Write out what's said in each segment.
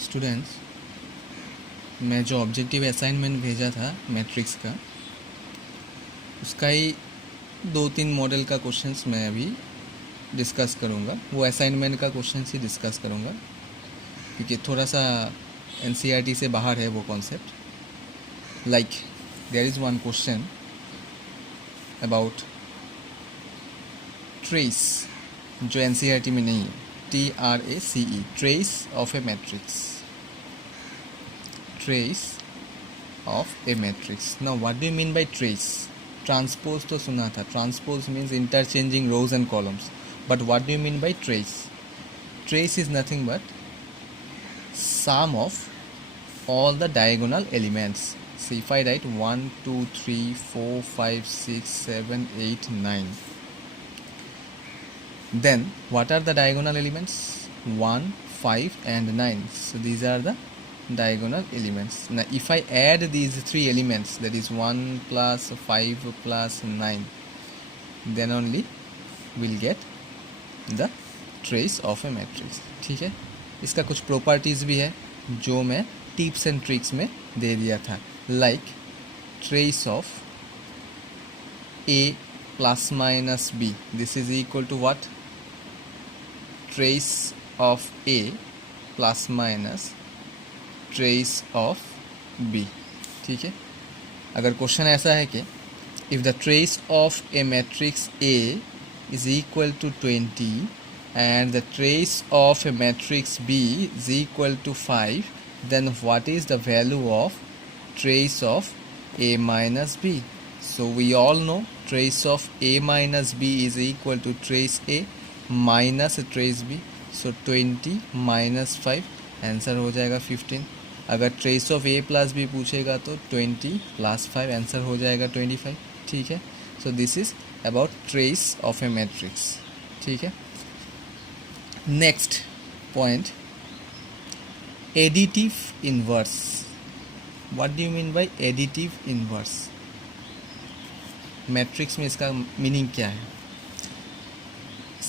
Students, मैं जो objective assignment भेजा था मैट्रिक्स का, उसका ही 2-3 मॉडल का क्वेश्चंस मैं अभी डिस्कस करूँगा। वो असाइनमेंट का क्वेश्चंस ही डिस्कस करूँगा क्योंकि थोड़ा सा एनसीईआरटी से बाहर है वो concept. Like there is one question about trace, जो एनसीईआरटी में नहीं है। TRACE, trace of a matrix, trace of a matrix. Now what do you mean by trace? Transpose तो सुना था, transpose means interchanging rows and columns, but what do you mean by trace? Trace is nothing but sum of all the diagonal elements. So if I write 1 2 3 4 5 6 7 8 9, then what are the diagonal elements? 1 5 and 9. So these are the diagonal elements. Now if I add these three elements, that is 1 plus 5 plus 9, then only we'll get the trace of a matrix. ठीक है, इसका कुछ properties भी है जो मैं tips and tricks में दे दिया था। Like trace of A plus minus B, this is equal to what? Trace of A plus minus trace of B. ठीक है, अगर क्वेश्चन ऐसा है कि if the trace of a matrix A is equal to 20 and the trace of a matrix B is equal to 5, then what is the value of trace of A minus B? So we all know trace of A minus B is equal to trace A minus trace B. So 20 minus 5, answer हो जाएगा 15। अगर trace of A plus B पूछेगा तो 20 plus 5, answer हो जाएगा 25। ठीक है, so this is about trace of a matrix। ठीक है, next point, additive inverse. What do you mean bye additive inverse? Matrix में इसका मीनिंग क्या है?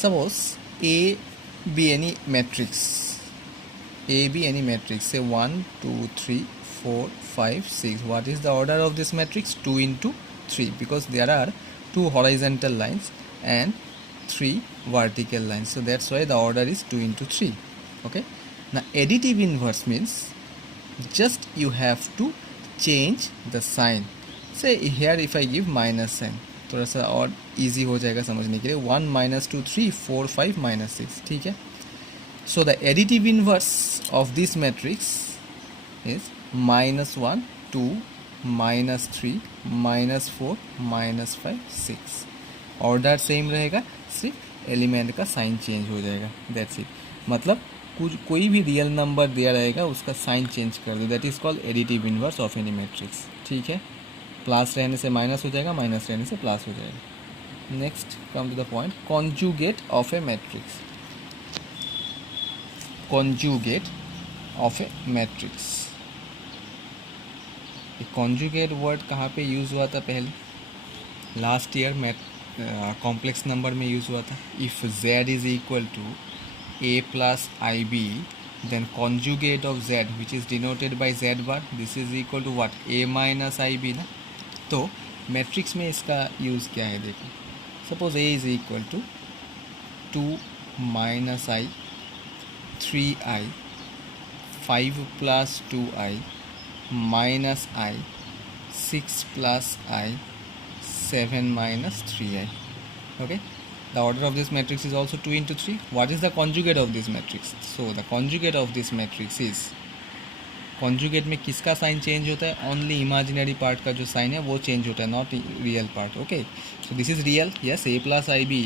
Suppose A be any matrix, A be any matrix से 1 2 3 4 5 6, what is the order of this matrix? 2 into 3, because there are 2 horizontal lines and 3 vertical lines, so that's why the order is 2 into 3. Okay, now additive inverse means just you have to change the sign. Say here if I give minus sign, थोड़ा सा और easy हो जाएगा समझने के लिए। 1 minus 2 3 4 5 minus 6। ठीक है, so the additive inverse of this matrix is -1 2 -3 -4 -5 6। Order same रहेगा, सिर्फ एलिमेंट का साइन चेंज हो जाएगा, दैट्स इट। मतलब कोई भी रियल नंबर दिया रहेगा उसका साइन चेंज कर दो, that is called additive inverse of any matrix. ठीक है, प्लस रहने से माइनस हो जाएगा, माइनस रहने से प्लस हो जाएगा। Next come to the point, conjugate of a matrix. Conjugate of a matrix, conjugate word कहाँ पे यूज़ हुआ था पहले? Last year math complex number में यूज़ हुआ था। If z is equal to a plus I b, then conjugate of z which is denoted by z bar, this is equal to what? a minus i b ना। तो matrix में इसका use क्या है देखो। Suppose a is equal to 2 minus i 3i 5 plus 2i minus I 6 plus I 7 minus 3i. Okay, the order of this matrix is also 2 into 3. What is the conjugate of this matrix? So the conjugate of this matrix is, conjugate में किसका sign change होता है? Only imaginary part का जो sign है वो change होता है, not real part. Okay, so this is real, yes, a plus I B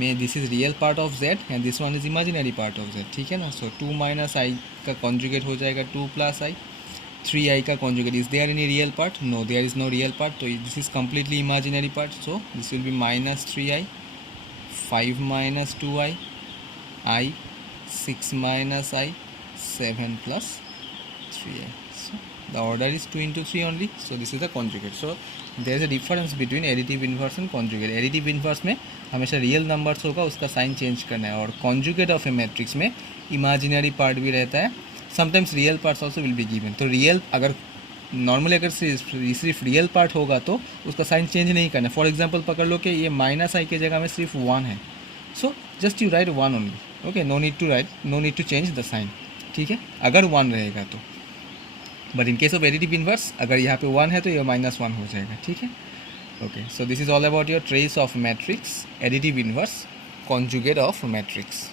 में this is real part of z and this one is imaginary part of z। ठीक है ना, सो 2 माइनस आई का कॉन्जुगेट हो जाएगा 2 प्लस आई। 3i का conjugate, is there any real part? No, there is no real part, so this is completely imaginary part, so this will be minus 3i 5 minus 2i I 6 minus I 7 plus 3i. So the order is 2 into 3 only, so this is the conjugate. So there is a difference between additive inverse and conjugate. additive inverse में हमेशा real numbers होगा, उसका sign change करना है, और conjugate of a matrix में imaginary part भी रहता है, sometimes real parts also will be given. तो रियल अगर नॉर्मली अगर सिर्फ रियल पार्ट होगा तो उसका साइन चेंज नहीं करना। फॉर एग्जांपल पकड़ लो कि ये माइनस आई के जगह में सिर्फ 1 है, so just you write 1 only, okay, no need to change the sign, ठीक है, अगर 1 रहेगा तो। But in case of additive inverse अगर यहाँ पे 1 है तो ये -1 हो जाएगा, ठीक है। Okay, so this is all about your trace of matrix, additive inverse, conjugate of matrix.